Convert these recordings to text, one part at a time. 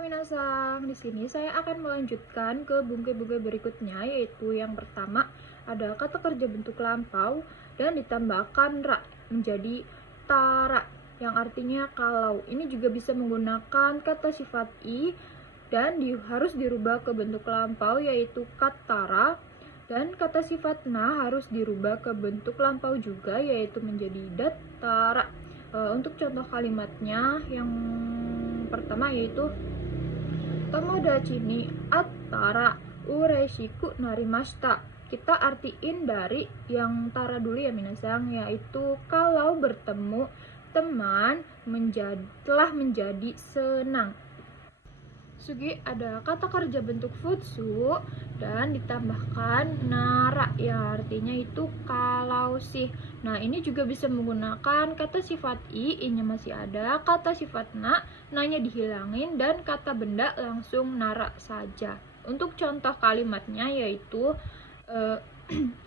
minasang, di sini saya akan melanjutkan ke bungke-bungke berikutnya, yaitu yang pertama ada kata kerja bentuk lampau dan ditambahkan ra menjadi tara, yang artinya kalau. Ini juga bisa menggunakan kata sifat i dan harus dirubah ke bentuk lampau, yaitu katara, dan kata sifat na harus dirubah ke bentuk lampau juga, yaitu menjadi datara. Untuk contoh kalimatnya yang pertama yaitu Tomodachi ni attara ureshiku narimashita. Kita artiin dari yang tara dulu ya minasang, yaitu kalau bertemu teman telah menjadi senang. Sugi ada kata kerja bentuk futsu dan ditambahkan nara, ya artinya itu kalau sih. Nah ini juga bisa menggunakan kata sifat i-nya masih ada, kata sifat na-nya dihilangin, dan kata benda langsung nara saja. Untuk contoh kalimatnya yaitu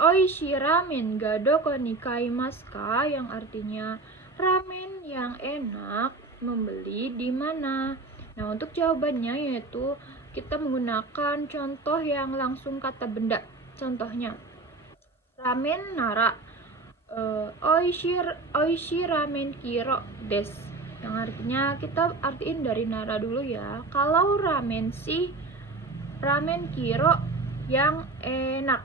oishi ramen ga doko ni kaimasu ka, yang artinya ramen yang enak membeli di mana. Nah, untuk jawabannya yaitu kita menggunakan contoh yang langsung kata benda. Contohnya, ramen nara oishi ramen kiro des. Yang artinya kita artiin dari nara dulu ya. Kalau ramen sih, ramen kiro yang enak.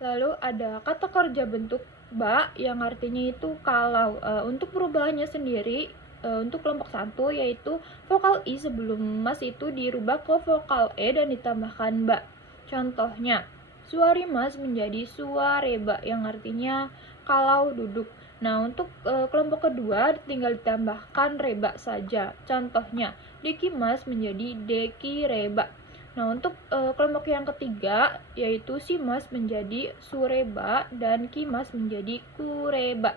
Lalu ada kata kerja bentuk ba yang artinya itu kalau. Untuk perubahannya sendiri, untuk kelompok 1 yaitu vokal i sebelum mas itu dirubah ke vokal e dan ditambahkan ba. Contohnya, suarimas menjadi suareba, yang artinya kalau duduk. Nah, untuk kelompok kedua tinggal ditambahkan reba saja. Contohnya, dekimas menjadi dekireba. Nah, untuk kelompok yang ketiga yaitu simas menjadi sureba dan kimas menjadi kureba.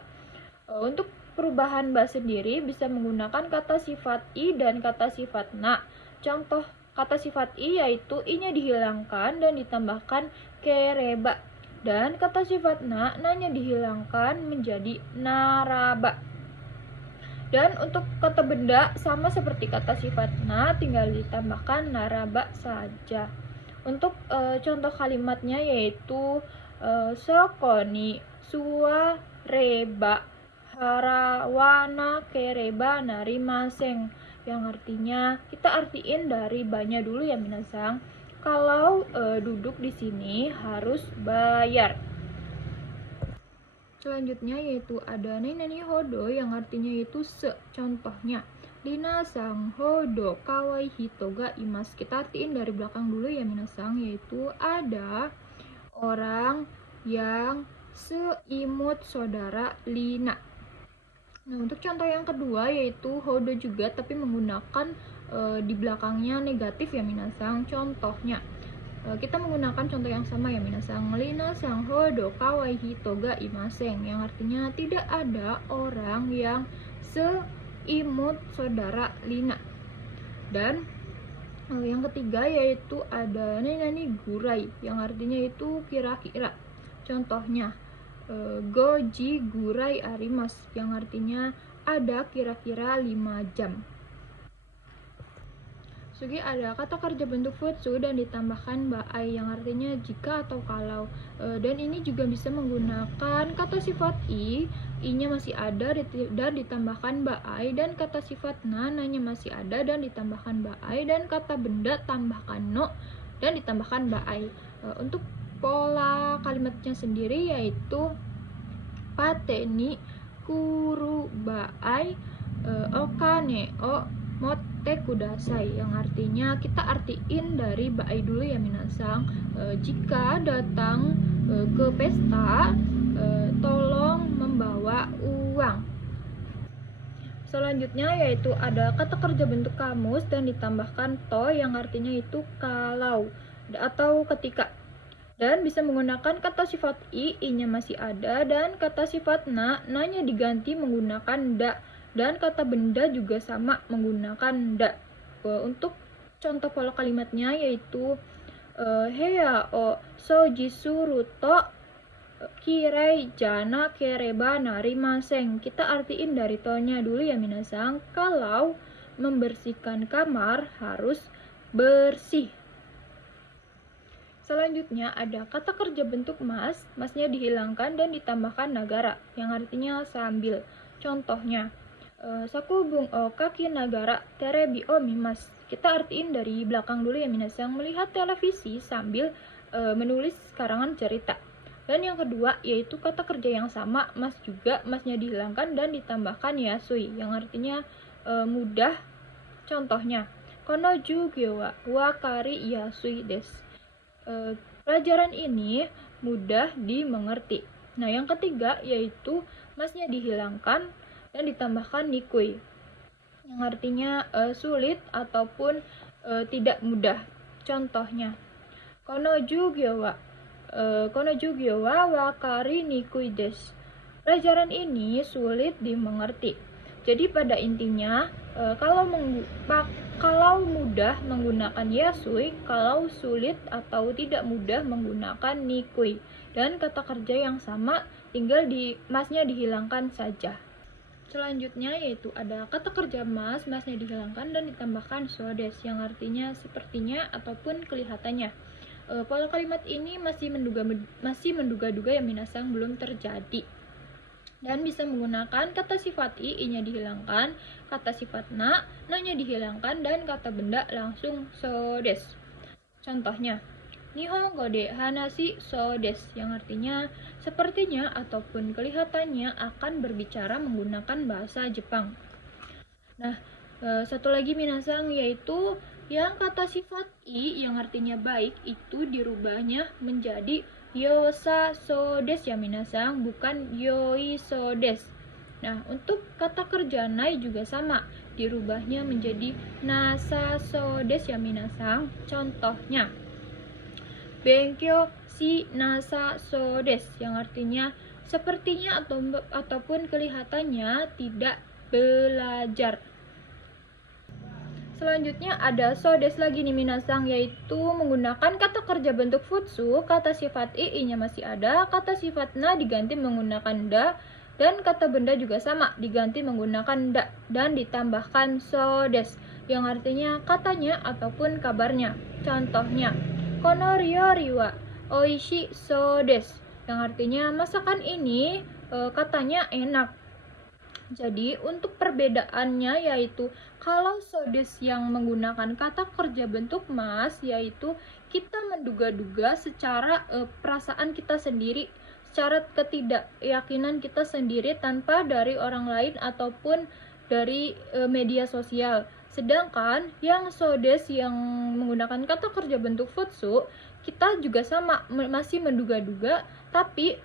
Untuk perubahan ba sendiri bisa menggunakan kata sifat i dan kata sifat na. Contoh kata sifat i yaitu i-nya dihilangkan dan ditambahkan kereba, dan kata sifat na-nya dihilangkan menjadi naraba. Dan untuk kata benda sama seperti kata sifat na, tinggal ditambahkan naraba saja. Untuk contoh kalimatnya yaitu sokoni suareba harawana kereba narimaseng, yang artinya kita artiin dari banyak dulu ya minasang. Kalau duduk di sini harus bayar. Selanjutnya yaitu ada nani hodo yang artinya itu se. Contohnya, Lina sang hodo kawai hito ga imas. Kita artiin dari belakang dulu ya minasang, yaitu ada orang yang seimut saudara Lina. Nah, untuk contoh yang kedua yaitu hodo juga tapi menggunakan di belakangnya negatif ya minasang. Contohnya, kita menggunakan contoh yang sama ya minasang. Lina sang hodo kawai hito ga imaseng, yang artinya tidak ada orang yang seimut saudara Lina. Dan yang ketiga yaitu ada nani gurai, yang artinya itu kira-kira. Contohnya, goji gurai arimas, yang artinya ada kira-kira 5 jam. Sugi ada kata kerja bentuk futsu dan ditambahkan baai, yang artinya jika atau kalau. Dan ini juga bisa menggunakan kata sifat i-nya masih ada dan ditambahkan baai, dan kata sifat na-nya masih ada dan ditambahkan baai, dan kata benda tambahkan no dan ditambahkan baai. Untuk pola kalimatnya sendiri yaitu pateni kuru baai okane o motte kudasai, yang artinya kita artiin dari baai dulu ya minasang. Jika datang ke pesta, tolong membawa uang. Selanjutnya yaitu ada kata kerja bentuk kamus dan ditambahkan to, yang artinya itu kalau atau ketika. Dan bisa menggunakan kata sifat i-nya masih ada, dan kata sifat na-nya diganti menggunakan da, dan kata benda juga sama menggunakan da. Untuk contoh pola kalimatnya yaitu heya o sojisuru to kirei jana kereba narimaseng. Kita artiin dari to-nya dulu ya minasang. Kalau membersihkan kamar harus bersih. Selanjutnya ada kata kerja bentuk mas, masnya dihilangkan dan ditambahkan nagara, yang artinya sambil. Contohnya, sakubung o kaki nagara terebi o mimas. Kita artiin dari belakang dulu ya minasang, melihat televisi sambil menulis karangan cerita. Dan yang kedua yaitu kata kerja yang sama, mas juga, masnya dihilangkan dan ditambahkan yasui, yang artinya mudah. Contohnya, konoju gyowa wakari yasui desu. Pelajaran ini mudah dimengerti. Nah, yang ketiga yaitu masnya dihilangkan dan ditambahkan nikui, yang artinya sulit ataupun tidak mudah. Contohnya, konoju gyowa wakari nikui desu. Pelajaran ini sulit dimengerti. Jadi pada intinya kalau mudah menggunakan yasui, kalau sulit atau tidak mudah menggunakan nikui. Dan kata kerja yang sama tinggal masnya dihilangkan saja. Selanjutnya yaitu ada kata kerja mas, masnya dihilangkan dan ditambahkan sodes, yang artinya sepertinya ataupun kelihatannya. Pola kalimat ini masih menduga-duga ya minasang, belum terjadi. Dan bisa menggunakan kata sifat i-nya dihilangkan, kata sifat na-nya dihilangkan, dan kata benda langsung so des. Contohnya, Nihongo de hanashi so des, yang artinya sepertinya ataupun kelihatannya akan berbicara menggunakan bahasa Jepang. Nah, satu lagi minasang yaitu yang kata sifat i yang artinya baik itu dirubahnya menjadi yosa so des ya minasang, bukan yoi so des. Nah, untuk kata kerja nai juga sama, dirubahnya menjadi nasa so des ya minasang. Contohnya, benkyo si nasa so des, yang artinya sepertinya ataupun kelihatannya tidak belajar. Selanjutnya ada sodes lagi nih minasang, yaitu menggunakan kata kerja bentuk futsu, kata sifat i-nya masih ada, kata sifat na diganti menggunakan da, dan kata benda juga sama diganti menggunakan da dan ditambahkan sodes, yang artinya katanya ataupun kabarnya. Contohnya, kono ryori wa oishi sodes, yang artinya masakan ini katanya enak. Jadi untuk perbedaannya yaitu kalau sodes yang menggunakan kata kerja bentuk mas, yaitu kita menduga-duga secara perasaan kita sendiri, secara ketidakyakinan kita sendiri tanpa dari orang lain ataupun dari media sosial. Sedangkan yang sodes yang menggunakan kata kerja bentuk futsu, kita juga sama masih menduga-duga, tapi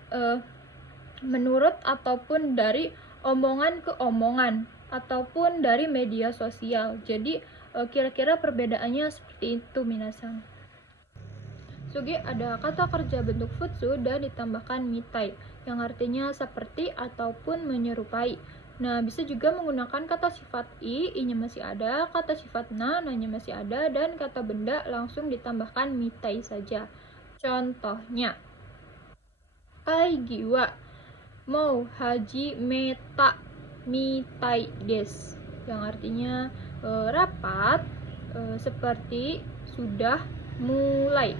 menurut ataupun dari omongan ke omongan ataupun dari media sosial. Jadi kira-kira perbedaannya seperti itu minasang. Sugi ada kata kerja bentuk futsu dan ditambahkan mitai, yang artinya seperti ataupun menyerupai. Nah, bisa juga menggunakan kata sifat i-nya masih ada, kata sifat na-nya masih ada, dan kata benda langsung ditambahkan mitai saja. Contohnya, kaigi wa mau haji meta mitai des, yang artinya rapat seperti sudah mulai.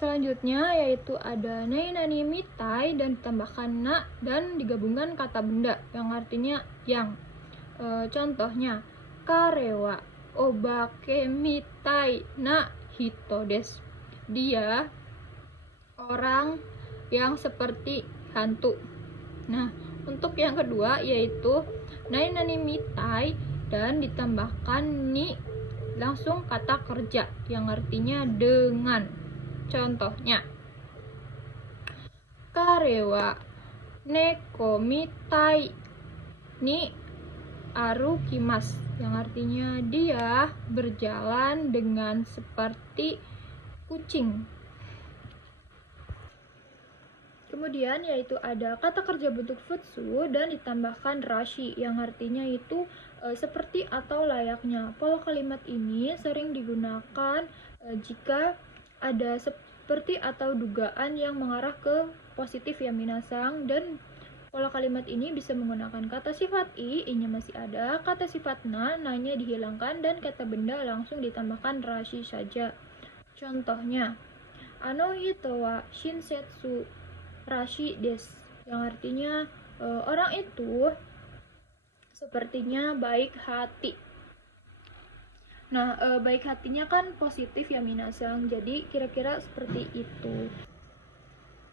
Selanjutnya yaitu ada nai nani mitai dan ditambahkan na dan digabungkan kata benda yang artinya yang. Contohnya, karewa obake mitai na hito des, dia orang yang seperti hantu. Nah, untuk yang kedua yaitu nai nani mitai dan ditambahkan ni langsung kata kerja yang artinya dengan. Contohnya, karewa neko mitai ni arukimasu, yang artinya dia berjalan dengan seperti kucing. Kemudian yaitu ada kata kerja bentuk futsu dan ditambahkan rashi, yang artinya itu seperti atau layaknya. Pola kalimat ini sering digunakan jika ada seperti atau dugaan yang mengarah ke positif ya minasang, dan Pola kalimat ini bisa menggunakan kata sifat i-nya masih ada, kata sifat na-nya dihilangkan, dan kata benda langsung ditambahkan rashi saja. Contohnya, ano hito wa shinsetsu rashi desu, yang artinya orang itu sepertinya baik hati. Nah, baik hatinya kan positif ya minasang, jadi kira-kira seperti itu.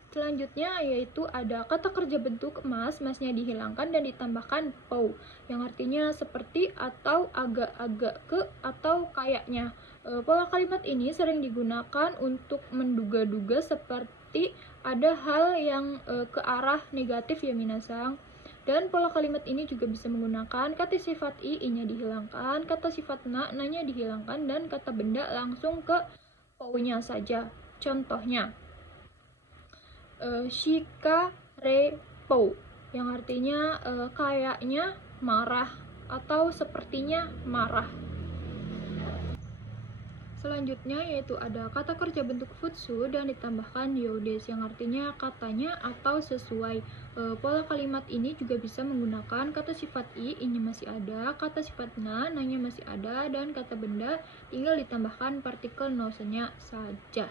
Selanjutnya yaitu ada kata kerja bentuk masnya dihilangkan dan ditambahkan pou, yang artinya seperti atau agak-agak ke atau kayaknya. Pola kalimat ini sering digunakan untuk menduga-duga seperti ada hal yang ke arah negatif ya minasang. Dan pola kalimat ini juga bisa menggunakan kata sifat i-nya dihilangkan, kata sifat na-nya dihilangkan, dan kata benda langsung ke pou-nya saja. Contohnya, shikarepo, yang artinya kayaknya marah atau sepertinya marah. Selanjutnya yaitu ada kata kerja bentuk futsu dan ditambahkan yodes, yang artinya katanya atau sesuai. Pola kalimat ini juga bisa menggunakan kata sifat i-nya masih ada, kata sifat na-nya masih ada, dan kata benda tinggal ditambahkan partikel no-nya saja.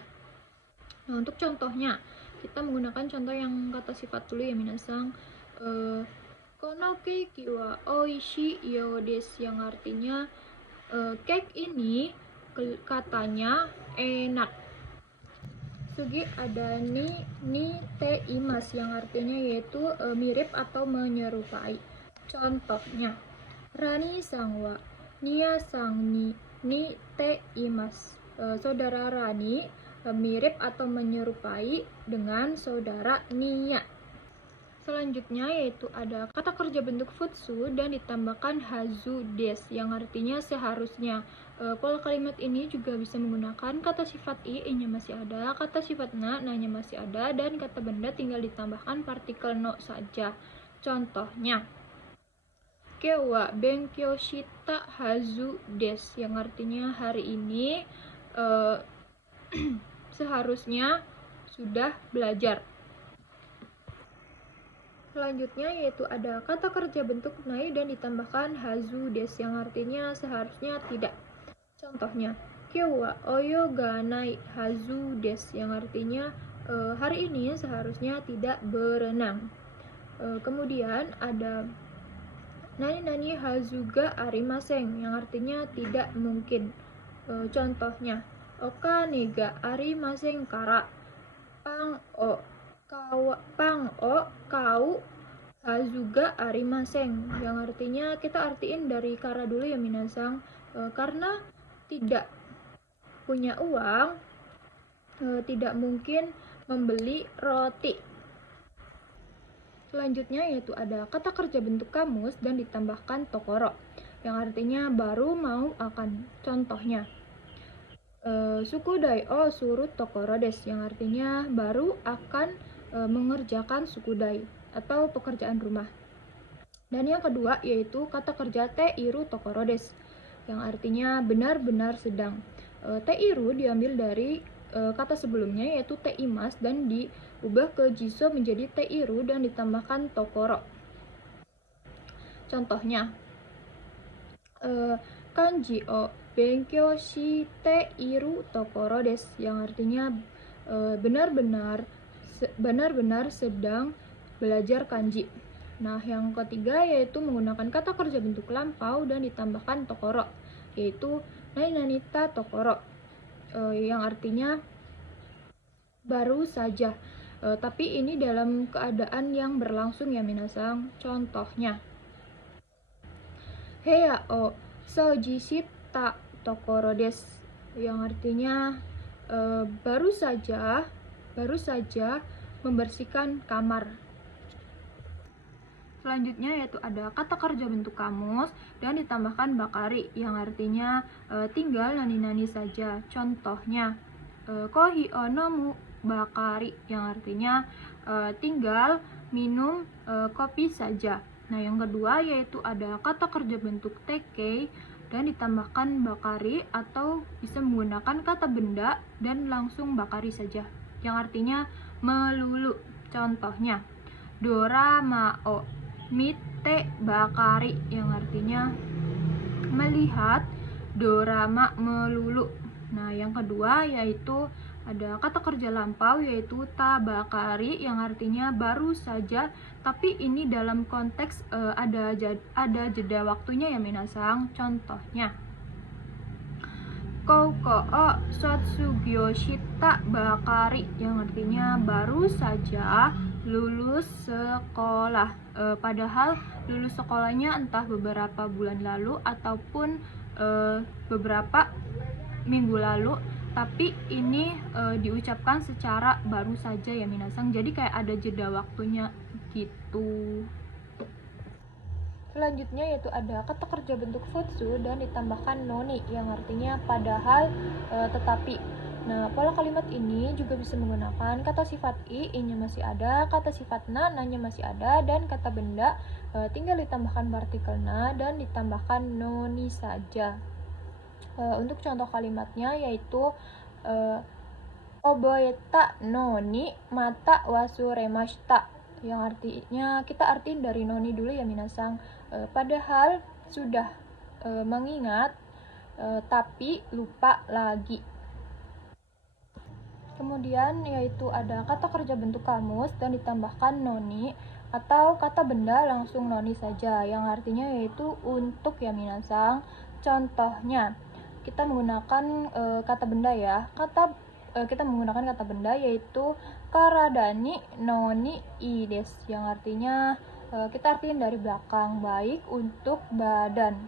Nah, untuk contohnya, kita menggunakan contoh yang kata sifat dulu ya minasang. Kono keiki wa oishi yo desu, yang artinya cake ini katanya enak. Sugi ada ni te imas, yang artinya yaitu mirip atau menyerupai. Contohnya, Rani sang wa Nia sang ni te imas. Saudara Rani mirip atau menyerupai dengan saudara Nia. Selanjutnya yaitu ada kata kerja bentuk futsu dan ditambahkan hazu des, yang artinya seharusnya. Pola kalimat ini juga bisa menggunakan kata sifat i-nya masih ada, kata sifat na-nya masih ada, dan kata benda tinggal ditambahkan partikel no saja. Contohnya, Keu wa benkyou shita hazu des, yang artinya hari ini seharusnya sudah belajar. Selanjutnya yaitu ada kata kerja bentuk nai dan ditambahkan hazu des, yang artinya seharusnya tidak. Contohnya, Kyou wa oyo ga nai hazu des, yang artinya hari ini seharusnya tidak berenang. Kemudian ada nani hazu ga arimasen, yang artinya tidak mungkin. Contohnya, okane ga arimasen kara pang o kau hazuga arimasen, yang artinya kita artiin dari kara dulu ya minasang. Karena tidak punya uang, tidak mungkin membeli roti. Selanjutnya yaitu ada kata kerja bentuk kamus dan ditambahkan tokoro, yang artinya baru mau akan. Contohnya, sukudai o surut tokoro des, yang artinya baru akan mengerjakan sukudai atau pekerjaan rumah. Dan yang kedua yaitu kata kerja te iru tokoro des, yang artinya benar-benar sedang. Te iru diambil dari kata sebelumnya yaitu te imas dan diubah ke jiso menjadi te iru dan ditambahkan tokoro. Contohnya, kanji o benkyou shite iru tokoro des, yang artinya benar-benar sedang belajar kanji. Nah, yang ketiga yaitu menggunakan kata kerja bentuk lampau dan ditambahkan tokoro, yaitu nanita tokoro, yang artinya baru saja. Tapi ini dalam keadaan yang berlangsung ya minasang. Contohnya, heya o souji shita tokoro des, yang artinya baru saja membersihkan kamar. Selanjutnya yaitu ada kata kerja bentuk kamus dan ditambahkan bakari, yang artinya tinggal nani-nani saja. Contohnya, kohi onomu bakari, yang artinya tinggal minum kopi saja. Nah, yang kedua yaitu ada kata kerja bentuk teke dan ditambahkan bakari atau bisa menggunakan kata benda dan langsung bakari saja, yang artinya melulu. Contohnya, doramao, mite bakari yang artinya melihat dorama melulu. Nah, yang kedua yaitu ada kata kerja lampau yaitu tabakari yang artinya baru saja, tapi ini dalam konteks ada jeda waktunya ya minasang. Contohnya Kouko o Sotsugyo shita bakari yang artinya baru saja lulus sekolah. Padahal lulus sekolahnya entah beberapa bulan lalu ataupun beberapa minggu lalu, tapi ini diucapkan secara baru saja ya minasang, jadi kayak ada jeda waktunya gitu. Selanjutnya yaitu ada kata kerja bentuk futsu dan ditambahkan noni yang artinya padahal tetapi. Nah, pola kalimat ini juga bisa menggunakan kata sifat i-nya masih ada, kata sifat na-nya masih ada, dan kata benda tinggal ditambahkan partikel na dan ditambahkan noni saja. Untuk contoh kalimatnya yaitu oboeta noni mata wasuremashita yang artinya kita artiin dari noni dulu ya minasang. Padahal sudah mengingat tapi lupa lagi. Kemudian yaitu ada kata kerja bentuk kamus dan ditambahkan noni atau kata benda langsung noni saja yang artinya yaitu untuk ya minasang. Contohnya kita menggunakan kata benda ya. Kita menggunakan kata benda yaitu karadani noni ides yang artinya kita artiin dari belakang, baik untuk badan.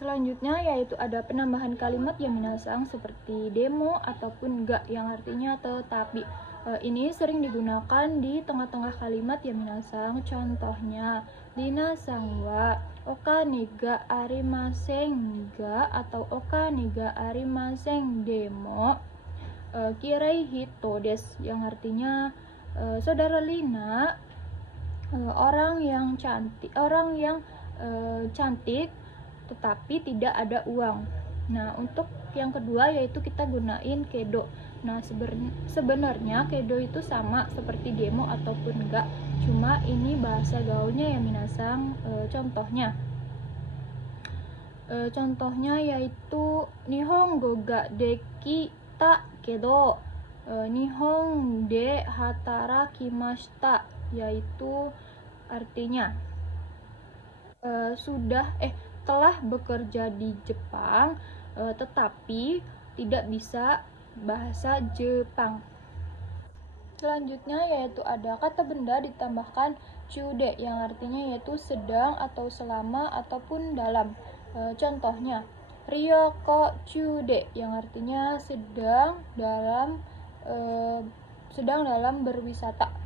Selanjutnya yaitu ada penambahan kalimat yang minasang seperti demo ataupun enggak yang artinya tetapi. Ini sering digunakan di tengah-tengah kalimat yang minasang. Contohnya dinasang wa okane ga arimasen ga atau okane ga arimasen demo kirei hito des yang artinya saudara Lina orang yang cantik tetapi tidak ada uang. Nah, untuk yang kedua yaitu kita gunain kedo. Nah, sebenarnya kedo itu sama seperti demo ataupun enggak, cuma ini bahasa gaulnya ya minasang. Contohnya yaitu Nihongo ga deki ta kedo Nihon de hatarakimashita, yaitu artinya telah bekerja di Jepang tetapi tidak bisa bahasa Jepang. Selanjutnya yaitu ada kata benda ditambahkan chude yang artinya yaitu sedang atau selama ataupun dalam. Contohnya ryoko chude yang artinya sedang dalam berwisata.